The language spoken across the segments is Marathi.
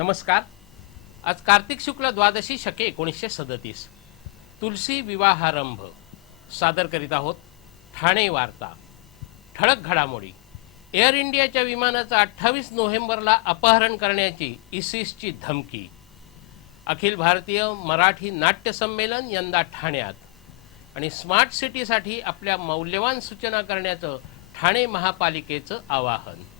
नमस्कार. आज कार्तिक शुक्ल द्वादशी शके एकोणीसशे सदतीस. तुलसी विवाहारंभ. सादर करीत आहोत ठाणे वार्ता. ठळक घडामोडी. एअर इंडियाच्या विमानाचं अठ्ठावीस नोव्हेंबरला अपहरण करण्याची इसिसची धमकी. अखिल भारतीय मराठी नाट्य संमेलन यंदा ठाण्यात. आणि स्मार्ट सिटीसाठी आपल्या मौल्यवान सूचना करण्याचं ठाणे महापालिकेचं आवाहन.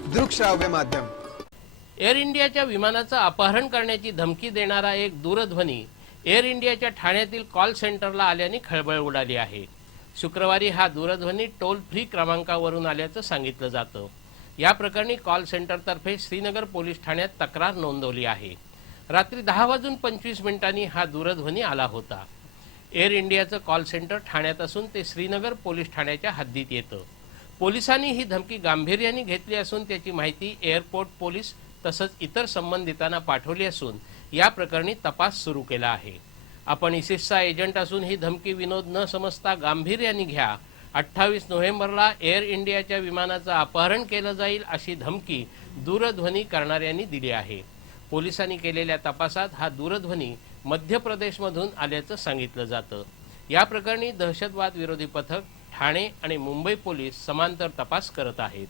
दृकश्राव्य माध्यम. एअर इंडियाच्या विमानाचं अपहरण करण्याची धमकी देणारा एक दूरध्वनी एअर इंडियाच्या ठाण्यातील कॉल सेंटरला आल्याने खळबळ उडाली आहे. शुक्रवारी हा दूरध्वनी टोल फ्री क्रमांकावरून आल्याचं सांगितलं जातं. या प्रकरणी कॉल सेंटरतर्फे श्रीनगर पोलीस ठाण्यात तक्रार नोंदवली आहे. रात्री दहा वाजून पंचवीस मिनिटांनी हा दूरध्वनी आला होता. एअर इंडियाचं कॉल सेंटर ठाण्यात असून ते श्रीनगर पोलीस ठाण्याच्या हद्दीत येतं. पोलिसांनी ही धमकी गांभीर्याने घेतली असून त्याची माहिती एअरपोर्ट पोलीस तसंच इतर संबंधितांना पाठवली असून या प्रकरणी तपास सुरू केला आहे. आपण इसिसचा एजंट असून ही धमकी विनोद न समजता गांभीर्याने घ्या. अठ्ठावीस नोव्हेंबरला एअर इंडियाच्या विमानाचं अपहरण केलं जाईल अशी धमकी दूरध्वनी करणाऱ्यांनी दिली आहे. पोलिसांनी केलेल्या तपासात हा दूरध्वनी मध्य प्रदेशमधून आल्याचं सांगितलं जातं. या प्रकरणी दहशतवाद विरोधी पथक ठाणे आणि मुंबई पोलीस समांतर तपास करत आहेत.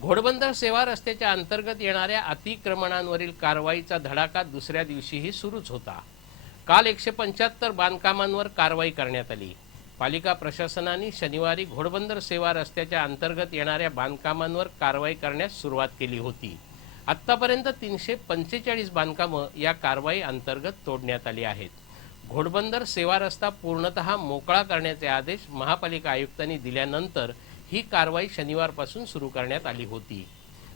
घोडबंदर सेवा रस्त्याच्या अंतर्गत येणाऱ्या अतिक्रमणांवरील कारवाईचा धडाका दुसऱ्या दिवशीही सुरूच होता. काल एकशे पंच्याहत्तर बांधकामांवर कारवाई करण्यात आली. पालिका प्रशासनाने शनिवारी घोडबंदर सेवा रस्त्याच्या अंतर्गत येणाऱ्या बांधकामांवर कारवाई करण्यास सुरुवात केली होती. आत्तापर्यंत तीनशे पंचेचाळीस बांधकामं या कारवाई अंतर्गत तोडण्यात आली आहेत. घोडबंदर सेवा रस्ता पूर्णतः मोकळा करण्याचे आदेश महापालिका आयुक्तांनी दिल्यानंतर ही कारवाई शनिवारपासून सुरू करण्यात आली होती.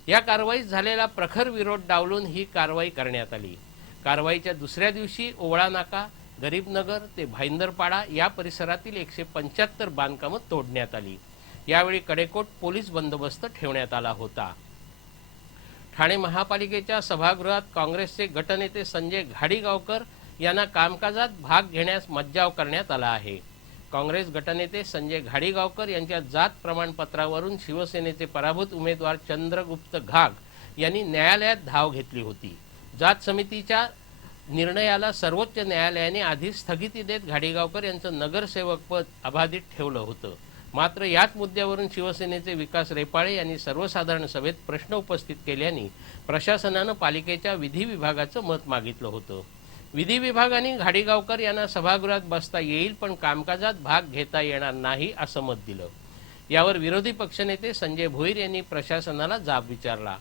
या कारवाईत झालेला प्रखर विरोध डावलून ही कारवाई करण्यात आली. कारवाईच्या दुसऱ्या दिवशी ओवळा नाका गरीबनगर ते भाईंदरपाडा या परिसरातील एकशे पंच्याहत्तर बांधकामं तोडण्यात आली. यावेळी कडेकोट पोलीस बंदोबस्त ठेवण्यात आला होता. ठाणे महापालिकेच्या सभागृहात काँग्रेसचे गटनेते संजय घाडीगावकर यांना कामकाजात भाग घेण्यास मज्जाव करण्यात आला आहे. काँग्रेस गटनेते संजय घाडीगावकर यांच्या जात प्रमाणपत्रावरून शिवसेनेचे पराभूत उमेदवार चंद्रगुप्त घाग यांनी न्यायालयात धाव घेतली होती. जात समितीच्या निर्णयाला सर्वोच्च न्यायालयाने आधी स्थगिती देत घाडीगावकर यांचं नगरसेवक पद अबाधित ठेवलं होतं. मात्र याच मुद्द्यावरून शिवसेनेचे विकास रेपाळे यांनी सर्वसाधारण सभेत प्रश्न उपस्थित केल्याने प्रशासनानं पालिकेच्या विधी विभागाचं मत मागितलं होतं. विधी विभागाने घाडीगावकर यांना सभागृहात बसता येईल पण कामकाजात भाग घेता येणार नाही असं मत दिलं. यावर विरोधी पक्षनेते संजय भोईर यांनी प्रशासनाला जाब विचारला.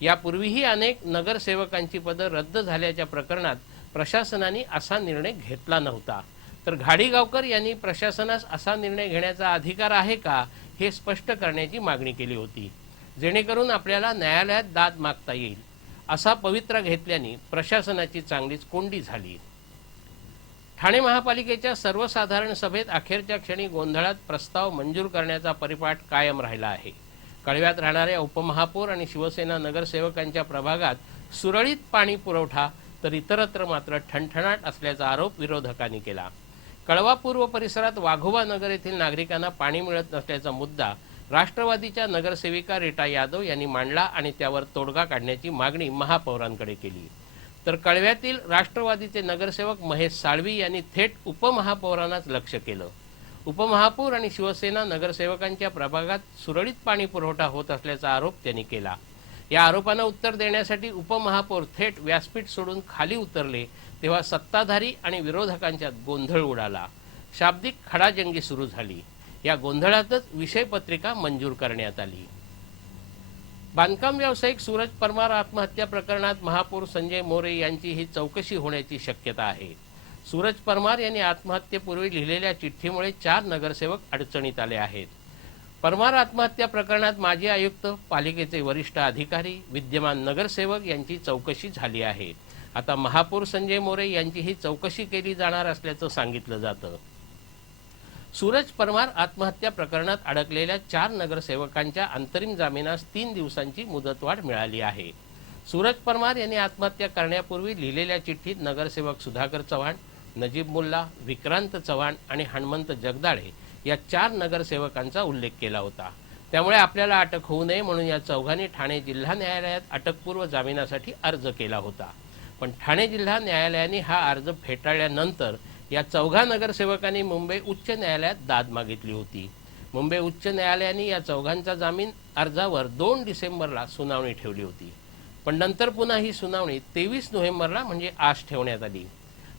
यापूर्वीही अनेक नगरसेवकांची पदं रद्द झाल्याच्या प्रकरणात प्रशासनाने असा निर्णय घेतला नव्हता. तर घाडीगावकर यांनी प्रशासनास असा निर्णय घेण्याचा अधिकार आहे का हे स्पष्ट करण्याची मागणी केली होती. जेणेकरून आपल्याला न्यायालयात दाद मागता येईल. असा पवित्रा घेतल्याने प्रशासनाची चांगलीच कोंडी झाली. ठाणे महापालिकेच्या सर्वसाधारण सभेत अखेरच्या क्षणी गोंधळात प्रस्ताव मंजूर करण्याचा परिपाठ कायम राहिला आहे. कळव्यात राहणाऱ्या उपमहापौर आणि शिवसेना नगरसेवकांच्या प्रभागात सुरळीत पाणी पुरवठा तर इतरत्र मात्र ठणठणाट असल्याचा आरोप विरोधकांनी केला. कळवा पूर्व परिसरात वाघोबा नगर येथील नागरिकांना पाणी मिळत नसल्याचा मुद्दा राष्ट्रवादीच्या नगरसेविका रेटा यादव यांनी मांडला आणि त्यावर तोडगा काढण्याची मागणी महापौरांकडे केली. तर कळव्यातील राष्ट्रवादीचे नगरसेवक महेश साळवी यांनी थेट उपमहापौरांनाच लक्ष केलं. उपमहापौर आणि शिवसेना नगरसेवकांच्या प्रभागात सुरळीत पाणी पुरवठा होत असल्याचा आरोप त्यांनी केला. या आरोपांना उत्तर देण्यासाठी उपमहापौर थेट व्यासपीठ सोडून खाली उतरले तेव्हा सत्ताधारी आणि विरोधकांच्यात गोंधळ उडाला. शाब्दिक खडाजंगी सुरू झाली. या गोंधळातच विषय पत्रिका मंजूर करण्यात आली. बांधकाम व्यावसायिक सूरज परमार आत्महत्या प्रकरणात महापौर संजय मोरे यांची ही चौकशी होण्याची शक्यता आहे. सूरज परमार यांनी आत्महत्येपूर्वी लिहिलेल्या चिठ्ठीमुळे चार नगरसेवक अडचणीत आले आहेत. परमार आत्महत्या प्रकरणात माजी आयुक्त पालिकेचे वरिष्ठ अधिकारी विद्यमान नगरसेवक यांची चौकशी झाली आहे. आता महापौर संजय मोरे यांची ही चौकशी केली जाणार असल्याचं सांगितलं जातं. सूरज परमार आत्महत्या प्रकरणात अडकलेल्या चार नगरसेवकांच्या अंतरिम जामिनास तीन दिवसांची मुदतवाढ मिळाली आहे. सूरज परमार यांनी आत्महत्या करण्यापूर्वी लिहिलेल्या चिठ्ठीत नगरसेवक सुधाकर चव्हाण नजीब मुल्ला विक्रांत चव्हाण आणि हणमंत जगदाळे या चार नगरसेवकांचा उल्लेख केला होता. त्यामुळे आपल्याला अटक होऊ नये म्हणून या चौघांनी ठाणे जिल्हा न्यायालयात अटकपूर्व जामिनासाठी अर्ज केला होता. पण ठाणे जिल्हा न्यायालयाने हा अर्ज फेटाळल्यानंतर या चौघा नगरसेवकांनी मुंबई उच्च न्यायालयात दाद मागितली होती. मुंबई उच्च न्यायालयाने या चौघांचा जामीन अर्जावर दोन डिसेंबरला सुनावणी ठेवली होती. पण नंतर पुन्हा ही सुनावणी तेवीस नोव्हेंबरला म्हणजे आज ठेवण्यात आली.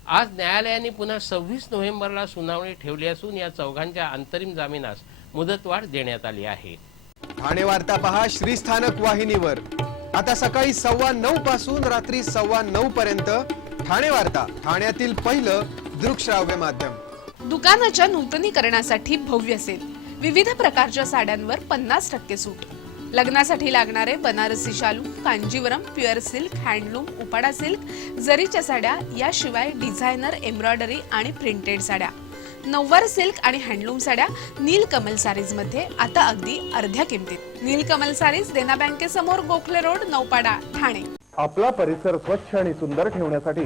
आज न्यायालयाने पुन्हा सव्वीस नोव्हेंबरला सुनावणी ठेवली असून या चौघांच्या अंतरिम जामिनास मुदतवाढ देण्यात आली आहे. ठाणे वार्ता पहा श्रीस्थानक वाहिनीवर. आता सकाळी सव्वा नऊ पासून रात्री सव्वा नऊ पर्यंत ठाणे वार्ता ठाण्यातील पहिलं दृकश्राव्य माध्यम. दुकानाच्या नूतनीकरणासाठी भव्य सेल. विविध प्रकारच्या साड्यांवर पन्नास टक्के सूट. लग्नासाठी लागणारे बनारसी शालू Kanjeevaram pure silk handloom Uppada silk जरीच्या साड्या याशिवाय डिझायनर एम्ब्रॉयडरी आणि प्रिंटेड साड्या. नऊवार सिल्क आणि हँडलूम साड्या नीलकमल सारीजमध्ये आता अगदी अर्ध्या किमतीत. नीलकमल सारीज देना बँकेसमोर गोखले रोड नौपाडा ठाणे. आपला परिसर स्वच्छ आणि सुंदर ठेवण्यासाठी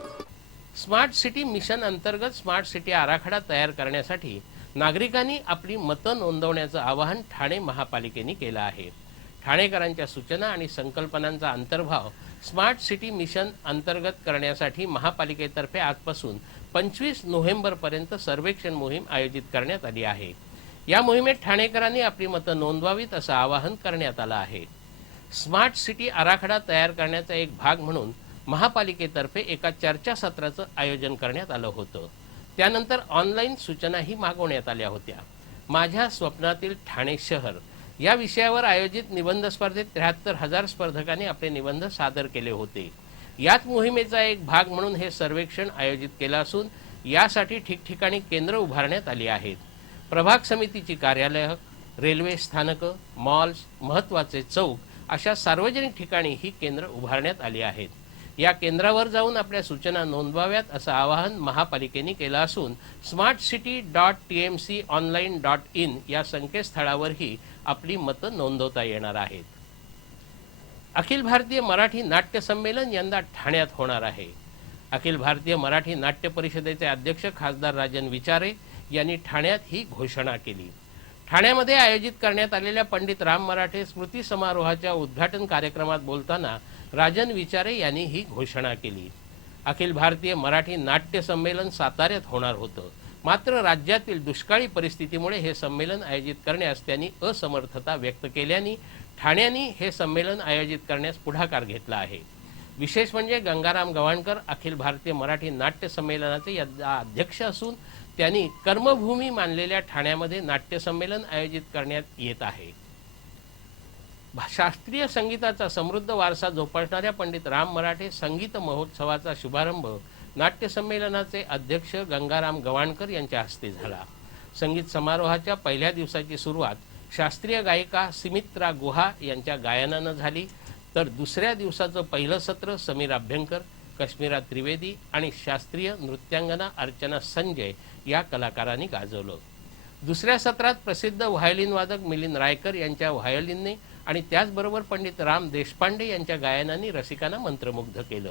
स्मार्ट सिटी मिशन अंतर्गत स्मार्ट सिटी आराखडा तयार करण्यासाठी नागरिकांनी आपली मतं नोंदवण्याचं आवाहन ठाणे महापालिकेने केलं आहे. ठाणेकरांच्या सूचना आणि संकल्पनांचा अंतर्भाव स्मार्ट सिटी मिशन अंतर्गत करण्यासाठी महापालिकेतर्फे आजपासून पंचवीस नोव्हेंबरपर्यंत सर्वेक्षण मोहीम आयोजित करण्यात आली आहे. या मोहिमेत ठाणेकरांनी आपली मतं नोंदवावीत असं आवाहन करण्यात आलं आहे. स्मार्ट सिटी आराखडा तयार करण्याचा एक भाग म्हणून महापालिकेतर्फे एका चर्चासत्राचं आयोजन करण्यात आलं होतं. त्यानंतर ऑनलाईन सूचनाही मागवण्यात आल्या होत्या. माझ्या स्वप्नातील ठाणे शहर या विषयावर आयोजित निबंध स्पर्धेत त्र्याहत्तर हजार स्पर्धकांनी आपले निबंध सादर केले होते. याच मोहिमेचा एक भाग म्हणून हे सर्वेक्षण आयोजित केलं असून यासाठी ठिकठिकाणी केंद्र उभारण्यात आली आहेत. प्रभाग समितीची कार्यालयं रेल्वे स्थानकं मॉल्स महत्त्वाचे चौक अशा सार्वजनिक ठिकाणी ही केंद्र उभारण्यात आली आहेत. या केंद्रावर जाऊन आपल्या सूचना नोंदवाव्यात असं आवाहन महापालिकेने केलं असून smart city dot T M C online dot in या संकेतस्थळावरही आपली मतं नोंदवता येणार आहेत. अखिल भारतीय मराठी नाट्य संमेलन यंदा ठाण्यात होणार आहे. अखिल भारतीय मराठी नाट्य परिषदेचे अध्यक्ष खासदार राजन विचारे यांनी ठाण्यात ही घोषणा केली. ठाण्यामध्ये आयोजित करण्यात आलेल्या पंडित राम मराठे स्मृती समारोहाच्या उद्घाटन कार्यक्रमात बोलताना राजन विचारे यांनी ही घोषणा केली. अखिल भारतीय मराठी नाट्य संमेलन साताऱ्यात होणार होतं. मात्र राज्यातील दुष्काळी परिस्थितीमुळे हे संमेलन आयोजित करण्यास त्यांनी असमर्थता व्यक्त केल्याने ठाण्याने हे संमेलन आयोजित करण्यास पुढाकार घेतला आहे. विशेष म्हणजे गंगाराम गव्हाणकर अखिल भारतीय मराठी नाट्य संमेलनाचे अध्यक्ष असून त्यांनी कर्मभूमी मानलेल्या ठाण्यामध्ये नाट्य संमेलन आयोजित करण्यात येत आहे. शास्त्रीय संगीताचा समृद्ध वारसा जोपासणाऱ्या पंडित राम मराठे संगीत महोत्सवाचा शुभारंभ नाट्यसंमेलनाचे अध्यक्ष गंगाराम गवाणकर यांच्या हस्ते झाला. संगीत समारोहाच्या पहिल्या दिवसाची सुरुवात शास्त्रीय गायिका सिमित्रा गुहा यांच्या गायनानं झाली. तर दुसऱ्या दिवसाचं पहिलं सत्र समीर अभ्यंकर कश्मीरा त्रिवेदी आणि शास्त्रीय नृत्यांगना अर्चना संजय या कलाकारांनी गाजवलं. दुसऱ्या सत्रात प्रसिद्ध व्हायोलिन वादक मिलिंद रायकर यांच्या व्हायोलिनने आणि त्याचबरोबर पंडित राम देशपांडे यांच्या गायनाने रसिकांना मंत्रमुग्ध केलं.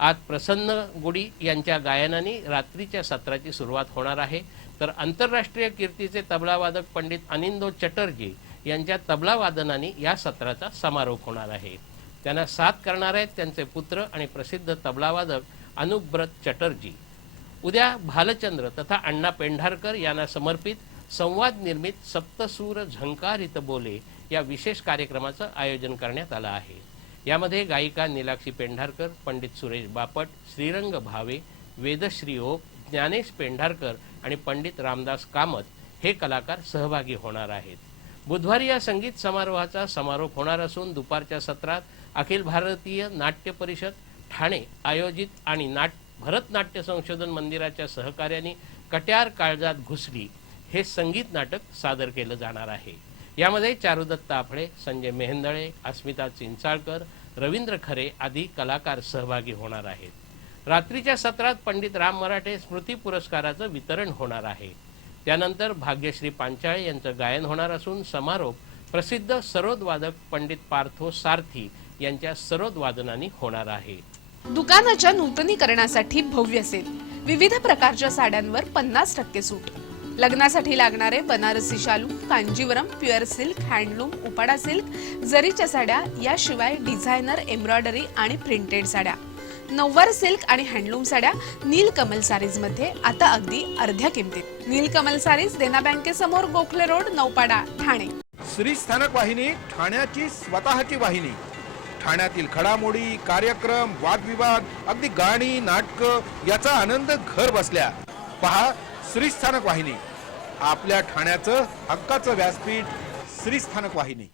आज प्रसन्न गुडी यांच्या गायनाने रात्रीच्या सत्राची सुरुवात होणार आहे. तर आंतरराष्ट्रीय कीर्तीचे तबलावादक पंडित अनिंदो चटर्जी यांच्या तबलावादनाने या सत्राचा समारोप होणार आहे. त्यांना साथ करणार आहेत त्यांचे पुत्र आणि प्रसिद्ध तबलावादक अनुब्रत चटर्जी. उद्या भालचंद्र तथा अण्णा पेंढारकर यांना समर्पित संवाद निर्मित सप्तसूर झंकारित बोले या विशेष कार्यक्रमाचं आयोजन करण्यात आलं आहे. यामध्ये गायिका नीलाक्षी पेंढारकर पंडित सुरेश बापट श्रीरंग भावे वेदश्री ओक ज्ञानेश पेंढारकर आणि पंडित रामदास कामत हे कलाकार सहभागी होणार आहेत. बुधवारी या संगीत समारोहाचा समारोप होणार असून दुपारच्या सत्रात अखिल भारतीय नाट्य परिषद ठाणे आयोजित आणि नाट भरतनाट्य संशोधन मंदिराच्या सहकार्याने कट्यार काळजात घुसली हे संगीत नाटक सादर केलं जाणार आहे. यामध्ये चारुदत्त आफळे संजय मेहेंदळे अस्मिता चिंचाळकर रवींद्र खरे आदी कलाकार सहभागी होणार आहेत. रात्रीच्या सत्रात पंडित राम मराठे स्मृती पुरस्काराचं वितरण होणार आहे. त्यानंतर भाग्यश्री पांचाळे यांचं गायन होणार असून समारोप प्रसिद्ध सरोद वादक पंडित पार्थो सारथी यांच्या सरोद वादनाने होणार आहे. दुकानाच्या नूतनीकरणासाठी भव्य सेल. विविध प्रकारच्या साड्यांवर पन्नास टक्के सूट. लग्नासाठी लागणारे बनारसी शालू Kanjeevaram pure silk handloom Uppada silk जरीच्या साड्या याशिवाय डिझायनर एम्ब्रॉयडरी आणि प्रिंटेड साड्या. नऊवार सिल्क आणि हँडलूम साड्या नीलकमल सारीजमध्ये आता अगदी अर्ध्या किमतीत. नीलकमल सारीज देना बँकेसमोर गोखले रोड नौपाडा ठाणे. श्री स्थानक वाहिनी ठाण्याची स्वतःची वाहिनी. ठाण्यातील घडामोडी कार्यक्रम वादविवाद अगदी गाणी नाटकं याचा आनंद घर बसल्या. पहा श्री स्थानक वाहिनी. आपल्या ठाण्याचं हक्काचं व्यासपीठ श्रीस्थानक वाहिनी